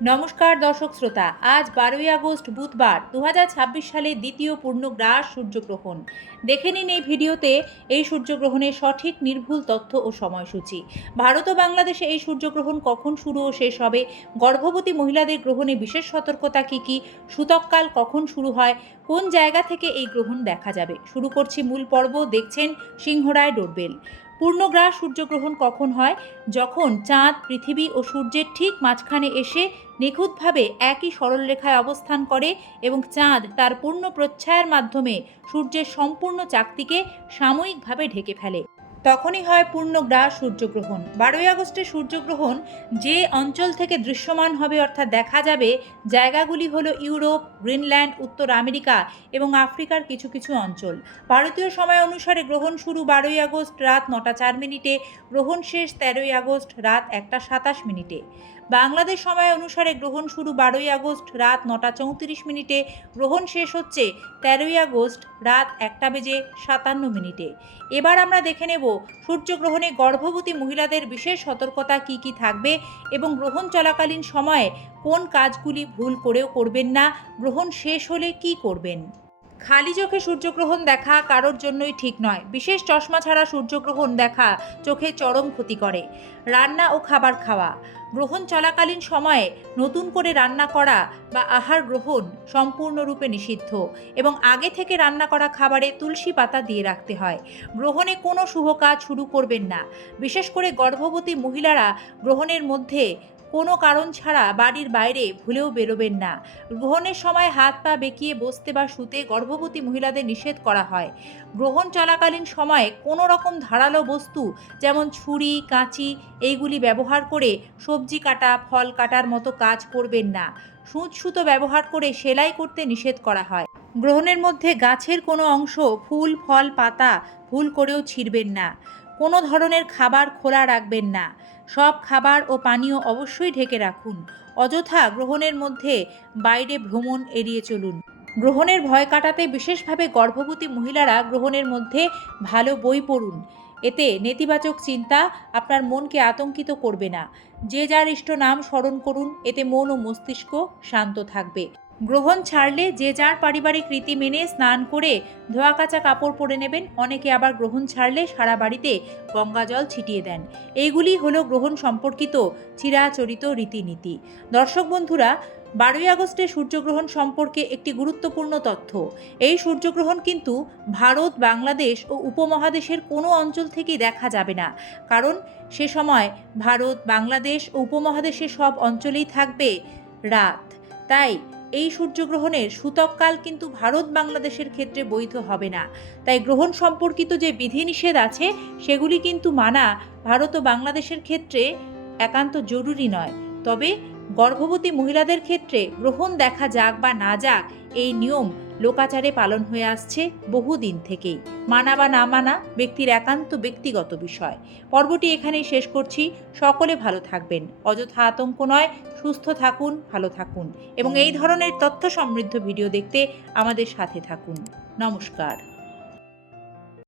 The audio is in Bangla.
নমস্কার দর্শক শ্রোতা, আজ 12ই আগস্ট বুধবার 2026 সালে দ্বিতীয় পূর্ণগ্রাস সূর্যগ্রহণ। দেখে নিন এই ভিডিওতে এই সূর্যগ্রহণের সঠিক নির্ভুল তথ্য ও সময়সূচি। ভারত ও বাংলাদেশে এই সূর্যগ্রহণ কখন শুরু ও শেষ হবে, গর্ভবতী মহিলাদের গ্রহণে বিশেষ সতর্কতা কী, সূতককাল কখন শুরু হয়, কোন জায়গা থেকে এই গ্রহণ দেখা যাবে। শুরু করছি মূল পর্ব। দেখছেন সিংহরায় ডোরবেল। পূর্ণগ্রাস সূর্যগ্রহণ কখন হয়? যখন চাঁদ পৃথিবী ও সূর্যের ঠিক মাঝখানে এসে নিখুঁতভাবে একই সরলরেখায় অবস্থান করে এবং চাঁদ তার পূর্ণ প্রচ্ছায়ার মাধ্যমে সূর্যের সম্পূর্ণ চাকতিকে সাময়িকভাবে ঢেকে ফেলে, তখনই হয় পূর্ণগ্রাস সূর্যগ্রহণ। 12ই আগস্টের সূর্যগ্রহণ যে অঞ্চল থেকে দৃশ্যমান হবে অর্থাৎ দেখা যাবে, জায়গাগুলি হলো ইউরোপ, গ্রিনল্যান্ড, উত্তর আমেরিকা এবং আফ্রিকার কিছু কিছু অঞ্চল। ভারতীয় সময় অনুসারে গ্রহণ শুরু 12ই আগস্ট রাত 9টা 4 মিনিটে, গ্রহণ শেষ 13ই আগস্ট রাত 1টা 27 মিনিটে। বাংলাদেশ সময় অনুসারে গ্রহণ শুরু 12ই আগস্ট রাত 9টা 34 মিনিটে, গ্রহণ শেষ হচ্ছে 13ই আগস্ট রাত 1টা বেজে 57 মিনিটে। এবার আমরা দেখে নেব সূর্যগ্রহণে গর্ভবতী মহিলাদের বিশেষ সতর্কতা কী থাকবে এবং গ্রহণ চলাকালীন সময়ে কোন কাজগুলি ভুল করেও করবেন না, গ্রহণ শেষ হলে কী করবেন। খালি চোখে সূর্যগ্রহণ দেখা কারোর জন্যই ঠিক নয়। বিশেষ চশমা ছাড়া সূর্যগ্রহণ দেখা চোখে চরম ক্ষতি করে। রান্না ও খাবার খাওয়া, গ্রহণ চলাকালীন সময়ে নতুন করে রান্না করা বা আহার গ্রহণ সম্পূর্ণরূপে নিষিদ্ধ এবং আগে থেকে রান্না করা খাবারে তুলসী পাতা দিয়ে রাখতে হয়। গ্রহণে কোনো শুভ কাজ শুরু করবেন না। বিশেষ করে গর্ভবতী মহিলারা গ্রহণের মধ্যে কোনো কারণ ছাড়া বাড়ির বাইরে ভুলেও বেরোবেন না। গ্রহণের সময় হাত পা বেঁকিয়ে বসতে বা শুতে গর্ভবতী মহিলাদের নিষেধ করা হয়। গ্রহণ চলাকালীন সময়ে কোনো রকম ধারালো বস্তু যেমন ছুরি, কাঁচি এইগুলি ব্যবহার করে সবজি কাটা, ফল কাটার মতো কাজ করবেন না। সূচ সুতো ব্যবহার করে সেলাই করতে নিষেধ করা হয়। গ্রহণের মধ্যে গাছের কোনো অংশ, ফুল, ফল, পাতা ভুল করেও ছিঁড়বেন না। কোনো ধরনের খাবার খোলা রাখবেন না। সব খাবার ও পানীয় অবশ্যই ঢেকে রাখুন। অযথা গ্রহণের মধ্যে বাইরে ভ্রমণ এড়িয়ে চলুন। গ্রহণের ভয় কাটাতে বিশেষভাবে গর্ভবতী মহিলারা গ্রহণের মধ্যে ভালো বই পড়ুন। এতে নেতিবাচক চিন্তা আপনার মনকে আতঙ্কিত করবে না। যে যার ইষ্ট নাম স্মরণ করুন, এতে মন ও মস্তিষ্ক শান্ত থাকবে। গ্রহণ ছাড়লে যে যার পারিবারিক রীতি মেনে স্নান করে ধোয়া কাচা কাপড় পরে নেবেন। অনেকে আবার গ্রহণ ছাড়লে সারা বাড়িতে গঙ্গা জল ছিটিয়ে দেন। এইগুলি হলো গ্রহণ সম্পর্কিত চিরাচরিত রীতিনীতি। দর্শক বন্ধুরা, 12ই আগস্টের সূর্যগ্রহণ সম্পর্কে একটি গুরুত্বপূর্ণ তথ্য। এই সূর্যগ্রহণ কিন্তু ভারত, বাংলাদেশ ও উপমহাদেশের কোনো অঞ্চল থেকেই দেখা যাবে না, কারণ সে সময় ভারত, বাংলাদেশ ও উপমহাদেশের সব অঞ্চলেই থাকবে রাত। তাই এই সূর্যগ্রহণের সূতককাল কিন্তু ভারত বাংলাদেশের ক্ষেত্রে বৈধ হবে না। তাই গ্রহণ সম্পর্কিত যে বিধিনিষেধ আছে সেগুলি কিন্তু মানা ভারত ও বাংলাদেশের ক্ষেত্রে একান্ত জরুরি নয়। তবে গর্ভবতী মহিলাদের ক্ষেত্রে গ্রহণ দেখা যাক বা না যাক, এই নিয়ম লোকাচারে পালন হয়ে আসছে বহুদিন থেকেই। মানা বা না মানা ব্যক্তির একান্ত ব্যক্তিগত বিষয়। পর্বটি এখানেই শেষ করছি। সকলে ভালো থাকবেন, অযথা আতঙ্ক নয়। সুস্থ থাকুন, ভালো থাকুন এবং এই ধরনের তথ্য সমৃদ্ধ ভিডিও দেখতে আমাদের সাথে থাকুন। নমস্কার।